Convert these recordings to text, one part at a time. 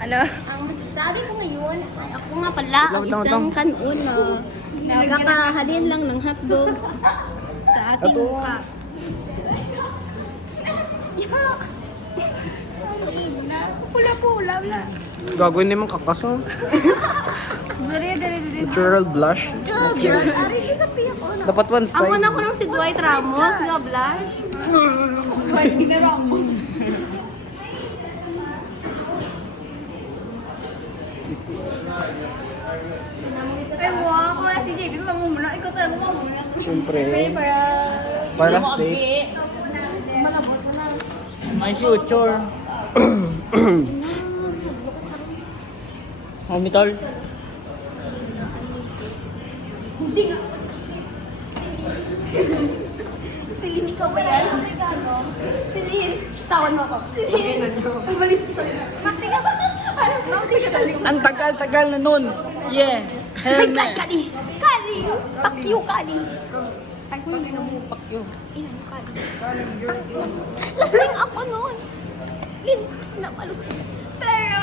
Ano? Ang masasabi ko ngayon, ay ako nga pala ang isang kanon na nagkakahalin lang ng hotdog sa ating mukha. Yak! Ang ina. Pula-pula na. Gagawin naman kakaso. Dari. Natural blush. Ari, isa piyak ko na. Dapat one Ang side. una ko lang si Dwight Ramos, nga blush. Dwight Ramos. Ay, wow. Kaya si JB, mamumula. Ikaw talaga mamumula. Siyempre. Para... Para safe. Malabot na. My future. Homitol. Hindi nga. Silin, ikaw ba yan? Silin. Tawan mo ako. Silin. Umalis ka sa'yo. Bakit ka ba? Ang tagal-tagal na nun. Yeah. My God, Kali! Kali! Pakyo, Kali! Ay, kung hindi na mo pakyo. Ina mo, Kali. Lasing ako noon. Lin, napalos ko. Pero...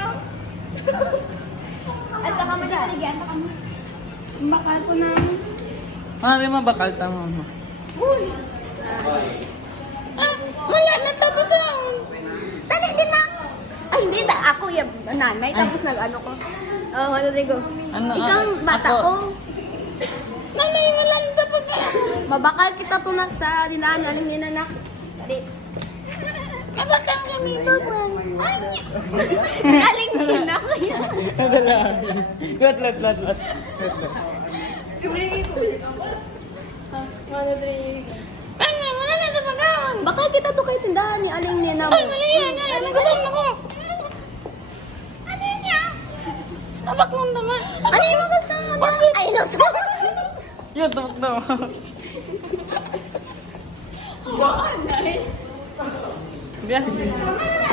At saka mo dyan, nagyan ka mo. Bakal ko na. Marami mabakal tama mo. Uy! Wala na tapos na. Dali din na. Ay, hindi na. Ako yung nanay. Tapos nag-ano ko. Oh, ano din ko. Ano, Ikaw, bata ako. ko. Nanay, wala na tapos na. Mabakal kita tunak sa dinaan. Aling ninanak. Dali. Mabakal kami, Baba. Ay! Aling ninanak ko yan. Lat. Wala na sa pag-awan. Baka kita to kay tindahan ni Aling Nina mo. Ay, mali yan. Nagulong ako. Ano niya? Nabak mo naman. Ano yung mga gusto mo? Ay, no, to. Yun, tumak na. Bakit? Yan. Ano na?